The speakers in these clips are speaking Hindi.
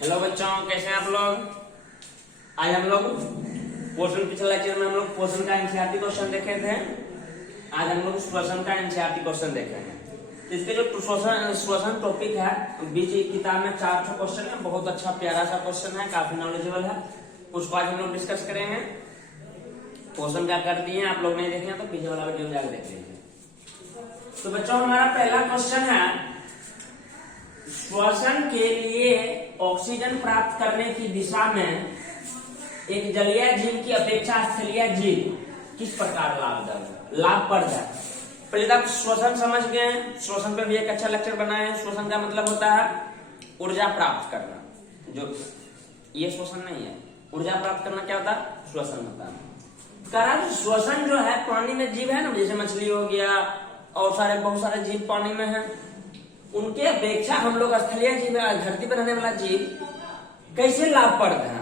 हेलो बच्चों, कैसे हैं आप लोग। आज हम लोग पोर्शन पिछले लेक्चर में हम लोग पोर्शन का एनसीईआरटी क्वेश्चन देखे थे। आज हम लोग श्वसन का एनसीईआरटी क्वेश्चन देखेंगे। तो इसके जो श्वसन टॉपिक है, बीच किताब में 4 क्वेश्चन है। बहुत अच्छा प्यारा सा क्वेश्चन है, काफी नॉलेजेबल है। उसको आज हम लोग डिस्कस करेंगे। क्वेश्चन क्या कर दिए आप लोग नहीं देखे तो पीछे वाला वीडियो में जाकर देख लीजिए। तो बच्चों, हमारा पहला क्वेश्चन है, श्वसन के लिए ऑक्सीजन प्राप्त करने की दिशा में एक जलीय जीव की अपेक्षा स्थलीय जीव किस प्रकार लाभप्रद है। पहले तक श्वसन समझ गए। श्वसन पे भी एक अच्छा लेक्चर बनाए हैं। श्वसन का मतलब होता है ऊर्जा प्राप्त करना। जो ये श्वसन नहीं है, ऊर्जा प्राप्त करना क्या होता है, श्वसन होता है। कारण श्वसन जो है पानी में जीव है ना, जैसे मछली हो गया और बहुत सारे जीव पानी में है, उनके अपेक्षा हम लोग स्थलीय जीव, धरती पर रहने वाला जीव कैसे लाभप्रद है।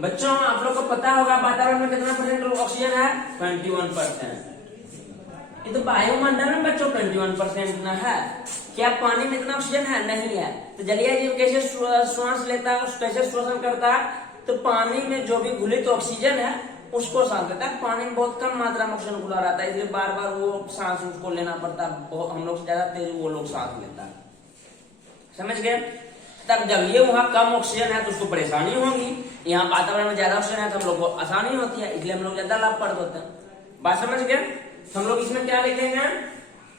बच्चों, आप लोग को पता होगा वातावरण में कितना परसेंट ऑक्सीजन है, 21%। ये तो वायुमंडल में बच्चों 21% ना है। क्या पानी में इतना ऑक्सीजन है? नहीं है। तो जलीय जीव कैसे श्वास लेता है, कैसे श्वसन करता है? तो पानी में जो भी घुलित ऑक्सीजन है उसको सांस लेता है। पानी में बहुत कम मात्रा में ऑक्सीजन घुला रहता है, इसलिए बार बार वो सांस उसको लेना पड़ता है। हम लोग से ज्यादा तेज वो लोग सांस लेता है। समझ गए। तब जब ये वहां कम ऑक्सीजन है तो उसको परेशानी होगी। यहाँ वातावरण में ज्यादा ऑक्सीजन है तो हम लोग को आसानी होती है, इसलिए हम लोग ज्यादा लाभप्रद होते हैं। बात समझ गए। हम लोग इसमें क्या लिखेंगे,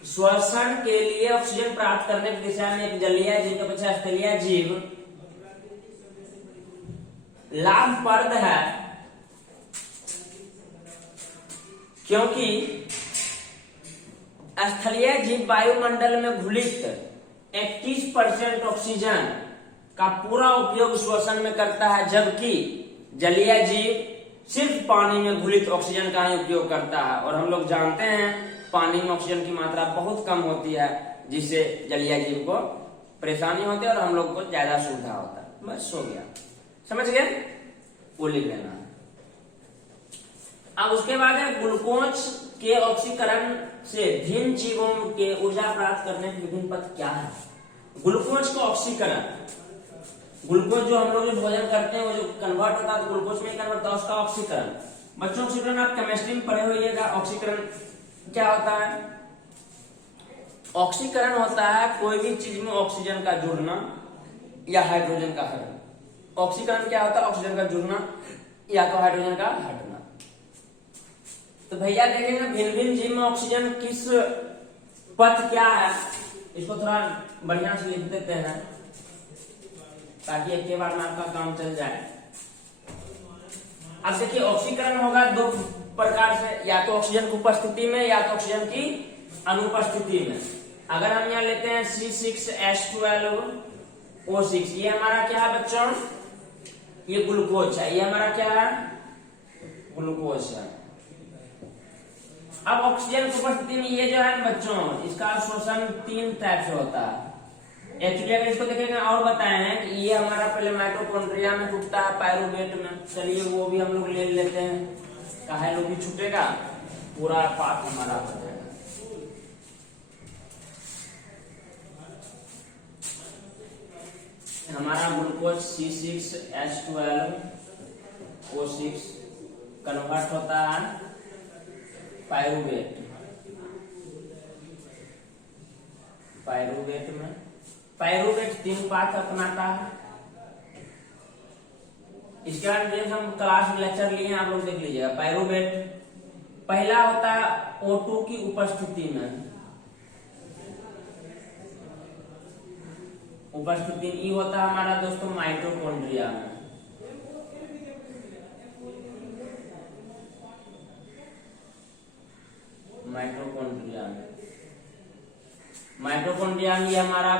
श्वसन के लिए ऑक्सीजन प्राप्त करने की दिशा में एक जलीय जीव के अपेक्षा स्थलीय जीव लाभप्रद है, क्योंकि स्थलीय जीव वायुमंडल में घुलित 31% ऑक्सीजन का पूरा उपयोग श्वसन में करता है, जबकि जलीय जीव सिर्फ पानी में घुलित ऑक्सीजन का ही उपयोग करता है। और हम लोग जानते हैं पानी में ऑक्सीजन की मात्रा बहुत कम होती है, जिससे जलीय जीव को परेशानी होती है और हम लोग को ज्यादा सुविधा होता है। बस हो गया, समझ गए। वो लिख लेना। अब उसके बाद है ग्लूकोज के ऑक्सीकरण से भिन्न जीवों के ऊर्जा प्राप्त करने के विभिन्न पथ क्या है। ग्लूकोज का ऑक्सीकरण, ग्लूकोज जो हम लोग जो भोजन करते हैं वो जो कन्वर्ट होता है तो ग्लूकोज में कन्वर्ट होता है, उसका ऑक्सीकरण। बच्चों, ऑक्सीकरण आप केमिस्ट्री में पढ़े होइएगा। ऑक्सीकरण क्या होता है? ऑक्सीकरण होता है कोई भी चीज में ऑक्सीजन का जुड़ना या हाइड्रोजन का हटना। ऑक्सीकरण क्या होता है? ऑक्सीजन का जुड़ना या तो हाइड्रोजन का हटना। तो भैया देखेंगे भिन्न भिन्न जीव में ऑक्सीजन किस पथ क्या है, इसको थोड़ा बढ़िया से लिख देते हैं ताकि एक के बार में आपका काम चल जाए। अब देखिए, ऑक्सीकरण होगा 2 प्रकार से, या तो ऑक्सीजन की उपस्थिति में या तो ऑक्सीजन की अनुपस्थिति में। अगर हम यहाँ लेते हैं C6H12O6, ये हमारा क्या है बच्चों, ये ग्लूकोज है। ये हमारा क्या है, ग्लूकोज है। अब ऑक्सीजन की उपस्थिति में ये जो है बच्चों, इसका श्वसन 3 टाइप से होता है। एक्चुअली अगर इसको देखेंगे और बताए हैं कि ये हमारा पहले माइटोकॉन्ड्रिया में टूटता है, पायरुवेट में। चलिए वो भी हम लोग ले लेते हैं, काहे लोग भी छूटेगा, पूरा पाठ हमारा हो जाएगा। हमारा ग्लूकोज C6H12O6 कन्वर्ट होता है पायरुवेट में। पायरुवेट 3 पाथ अपनाता है। इसके बाद जैसे हम क्लास में लेक्चर लिए आप लोग देख लीजिएगा। पायरुवेट पहला होता है O2 की उपस्थिति में। उपस्थिति ई होता है हमारा दोस्तों माइटोकॉन्ड्रिया में। माइटोकॉन्ड्रिया में ये हमारा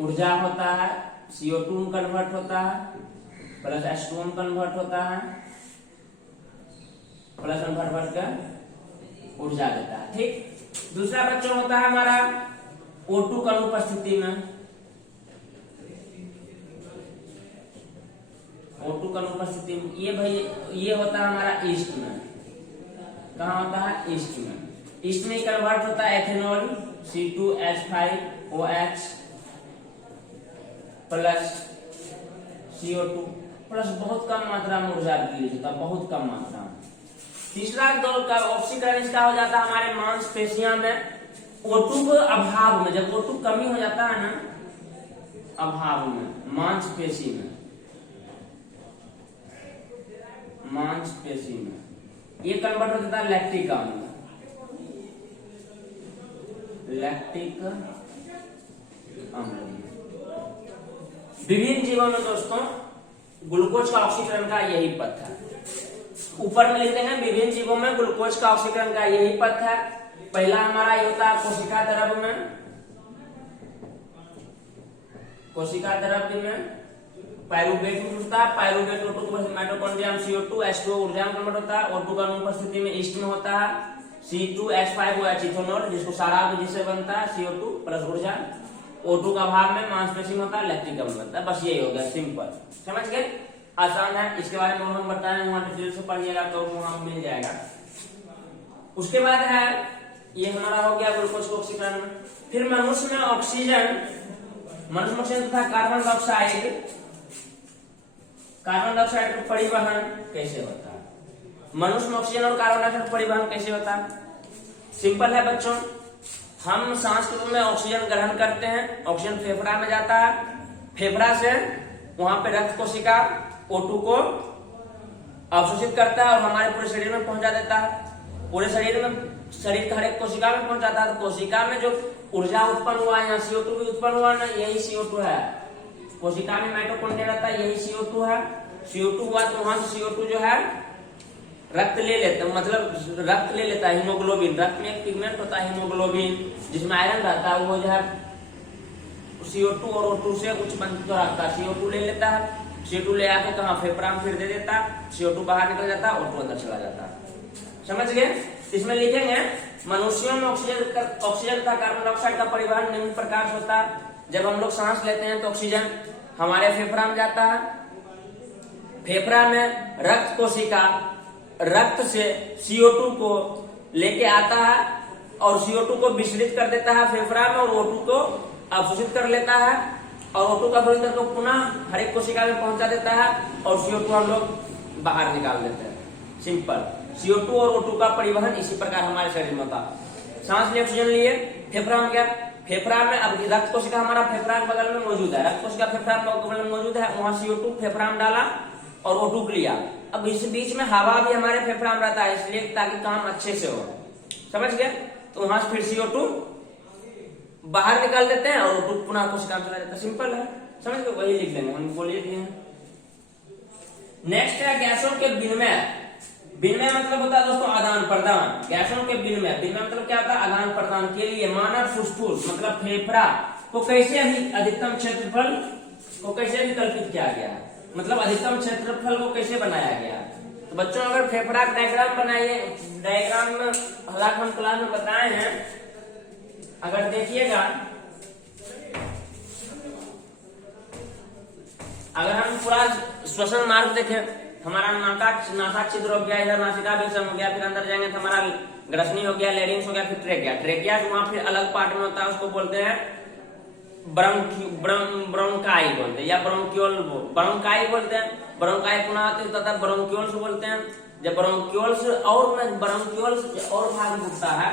ऊर्जा होता है, CO2 में कन्वर्ट होता है, प्लस H2 में कन्वर्ट होता है, प्लस कन्वर्ट कर ऊर्जा देता है। ठीक। दूसरा बच्चों होता है हमारा O2 का अनुपस्थिति में। O2 का अनुपस्थिति में ये भाई ये होता है हमारा ईस्ट में। कहाँ होता है? ईस्ट में। ईस्ट में कन्वर्ट होता है ethanol C2H5OH plus CO2 plus बहुत कम मात्रा में ऊर्जा रिलीज होता है, बहुत कम मात्रा में। तीसरा ऑक्सीकरण इसका हो जाता है हमारे मांसपेशियों में O2 के अभाव में। जब O2 कमी हो जाता है ना, अभाव में मांसपेशी में ये कन्वर्ट हो जाता है लैक्टिक अम्ल विभिन्न जीवों में दोस्तों ग्लूकोज का ऑक्सीकरण का यही पथ है। ऊपर में लिखते हैं विभिन्न जीवों में ग्लूकोज का ऑक्सीकरण का यही पथ है। पहला हमारा ये होता है कोशिका द्रव्य में, कोशिका द्रव्य में पायरुवेट होता है। पायरुवेट O2 को माइटोकॉन्ड्रिया में CO2 H2 ऊर्जा में कन्वर्ट होता है। O2 का अनुपस्थिति में ईस्ट में होता है C2H5OH इथेनॉल, जिसको शराब जिससे बनता है CO2 प्लस ऊर्जा। O2 का भाग में मांसपेशी में होता है लैक्टिक अम्ल बनता है। बस यही हो गया, सिंपल, समझ गए, आसान है। इसके बारे में हम बताएं, वहां डिटेल से पढ़िएगा तो वहां मिल जाएगा। उसके बाद है ये हमारा हो गया ग्लूकोज का ऑक्सीकरण। फिर मनुष्य में ऑक्सीजन तथा कार्बन डाइऑक्साइड का परिवहन कैसे होता है? मनुष्य में ऑक्सीजन और कार्बन डाइऑक्साइड परिवहन कैसे होता है? सिंपल है बच्चों, हम सांस के रूप में ऑक्सीजन ग्रहण करते हैं, ऑक्सीजन फेफड़ा में जाता है, फेफड़ा से वहां पे रक्त कोशिका O2 को अवशोषित करता है और हमारे पूरे शरीर में पहुंचा देता है। पूरे शरीर के हर एक कोशिका में पहुंचाता है। तो कोशिका में जो ऊर्जा उत्पन्न हुआ है, यहाँ CO2 भी उत्पन्न हुआ ना, यही CO2 है। कोशिका में माइटोकॉन्ड्रिया रहता है, यही CO2 है। CO2 हुआ तो वहां से CO2 जो है रक्त ले लेता, मतलब रक्त ले लेता है, हीमोग्लोबिन। रक्त में एक पिगमेंट होता है हीमोग्लोबिन, जिसमें आयरन रहता है, वो जो है CO2 और O2 से उच्च बंधुत्व रखता है। CO2 ले लेता है, CO2 ले आके कहा फेफड़ा में फिर दे देता है, CO2 बाहर निकल जाता है, O2 अंदर चला जाता है। समझ गए? इसमें लिखेंगे मनुष्यों में ऑक्सीजन तथा कार्बन डाइऑक्साइड का परिवहन निम्न प्रकार से होता है। जब हम लोग सांस लेते हैं तो ऑक्सीजन हमारे फेफड़ा में जाता है, फेफड़ा में रक्त कोशिका रक्त से CO2 को लेके आता है और CO2 को विसर्जित कर देता है फेफड़ा में, और O2 को अवशोषित कर लेता है और O2 का अवशोषित को पुनः हर एक कोशिका में पहुंचा देता है और CO2 हम लोग बाहर निकाल देते हैं। सिंपल, CO2 और O2 का परिवहन इसी प्रकार हमारे शरीर में होता है। सांस लिए, ऑक्सीजन लिए, फेफड़ा में गया, फेफड़ा में अब रक्त कोशिका हमारा फेफड़ा के बगल में मौजूद है, रक्त कोशिका फेफड़ा के बगल में मौजूद है, वहां CO2 फेफड़ा में डाला और O2 लिया। अब इस बीच में हवा भी हमारे फेफड़ा में रहता है, इसलिए ताकि काम अच्छे से हो। समझ गए? तो वहां से फिर CO2 बाहर निकाल देते हैं और O2 पुनः कोशिका में चला जाता है। सिंपल है, समझ गए? वही लिख लेंगे, हम बोलिए दिए। नेक्स्ट है गैसों के विनिमय। विनिमय मतलब होता है दोस्तों आदान प्रदान। गैसों के विनिमय मतलब क्या होता है? आदान प्रदान के लिए मानव फुसफुस मतलब फेफड़ा को कैसे अधिकतम क्षेत्रफल को कैसे विकल्पित किया गया, मतलब अधिकतम क्षेत्रफल को कैसे बनाया गया। तो बच्चों अगर फेफड़ा डायग्राम बनाइए, डायग्राम में हालांकि हम क्लास में बताए हैं, अगर देखिएगा, अगर हम पूरा श्वसन मार्ग देखें, हमारा नासा छिद्र हो गया, इधर नासिका भी हो गया, फिर अंदर जाएंगे तो हमारा ग्रसनी हो गया, लेरिंग्स हो गया, फिर ट्रेकिया। ट्रेकिया वहां फिर अलग पार्ट में होता है, उसको बोलते हैं ब्रोंकाई बोलते हैं या ब्रोंक्यूल बोलते हैं। ब्रोंकाई पुनः तथा ब्रोंक्यूल्स बोलते हैं। जब ब्रोंक्यूल्स और भाग उठता है,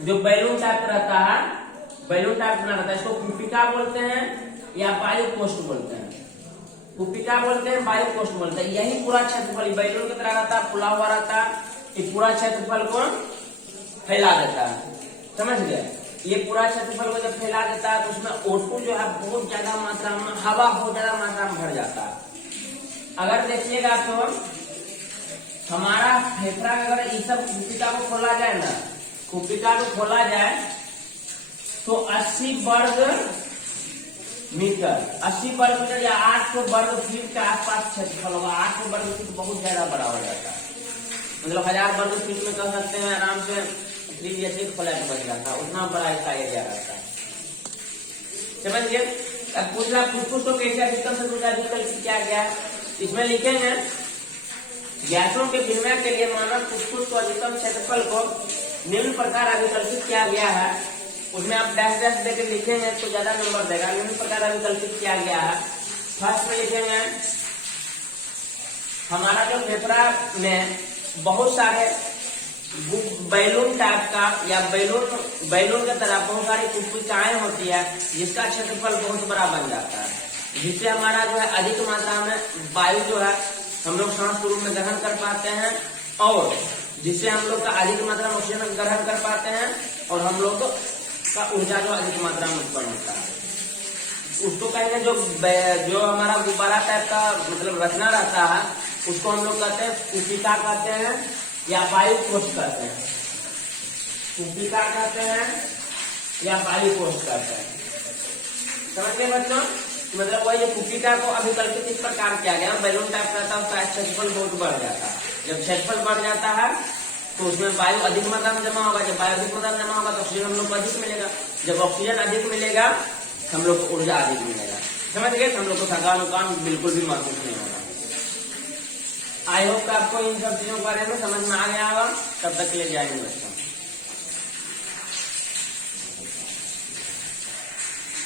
जो बैलून टाइप रहता है, बैलून टाइप बना रहता है, इसको कुपिका बोलते हैं या वायु कोष्ठ बोलते हैं। कुपिका बोलते हैं, वायु कोष्ठ बोलते हैं। यही पूरा क्षेत्रफल बैलून की तरह रहता है, फुला हुआ रहता है, ये पूरा क्षेत्रफल को फैला देता है। समझ गए? ये पूरा क्षेत्रफल को जब फैला देता है तो उसमें O2 जो है बहुत ज्यादा मात्रा में, हवा बहुत ज्यादा मात्रा में भर जाता है। अगर देखिएगा तो हमारा फेफड़ा अगर इस सब कुपिका को खोला जाए ना, कुपिका को खोला जाए तो 80 वर्ग मीटर या 800 वर्ग फीट के आसपास क्षेत्रफल होगा। 800 वर्ग फीट बहुत ज्यादा बड़ा हो जाता है, मतलब 1000 वर्ग फीट में कह सकते हैं आराम से 3 फ्लैट बन जाता है, उतना बड़ा इसका एरिया रहता है। समझिए? अब पूछना फुसफुस को कैसे अधिकतम से विकल्पित किया गया, इसमें लिखेंगे गैसों के विनिमय के लिए मानव फुसफुस को अधिकतम क्षेत्रफल को निम्न प्रकार अभिकल्पित किया गया है। उसमें आप डैश डैश देके लिखेंगे तो ज्यादा नंबर देगा। इसी प्रकार अभिकल्पित किया गया है। फर्स्ट में लिखेंगे हमारा जो फेफड़ा में बहुत सारे बैलून टाइप का या बैलून की तरह बहुत सारी कुप्पिकाएं होती है, जिसका क्षेत्रफल बहुत बड़ा बन जाता है, जिससे हमारा जो है अधिक मात्रा में वायु जो है हम लोग सांस के रूप में ग्रहण कर पाते हैं, और जिससे हम लोग का अधिक मात्रा में ऑक्सीजन ग्रहण कर पाते हैं, और हम लोग का ऊर्जा जो अधिक मात्रा में उत्पन्न होता है। उसको कहेंगे जो हमारा गुब्बारा टाइप का मतलब रचना रहता है, उसको हम लोग कहते हैं कुपिका कहते हैं या वायु कोष कहते हैं। कुपिका कहते हैं या वायु कोष कहते हैं। समझ गए बच्चों? मतलब वही कुपिका को अभिकल्पित इस प्रकार किया गया, बैलून टाइप रहता है, उसका क्षेत्रफल बहुत बढ़ जाता है। जब क्षेत्रफल बढ़ जाता है तो उसमें वायु अधिक मात्रा में जमा होगा। जब वायु अधिक मात्रा में जमा होगा तो ऑक्सीजन हम लोग को अधिक मिलेगा। जब ऑक्सीजन अधिक मिलेगा हम लोग को ऊर्जा अधिक मिलेगा। समझ गए? हम लोग को थकान उकान बिल्कुल भी महसूस नहीं होगा। आई होप आपको इन सब चीजों के बारे में समझ में आ गया होगा। तब तक के लिए जय हिंद बच्चों।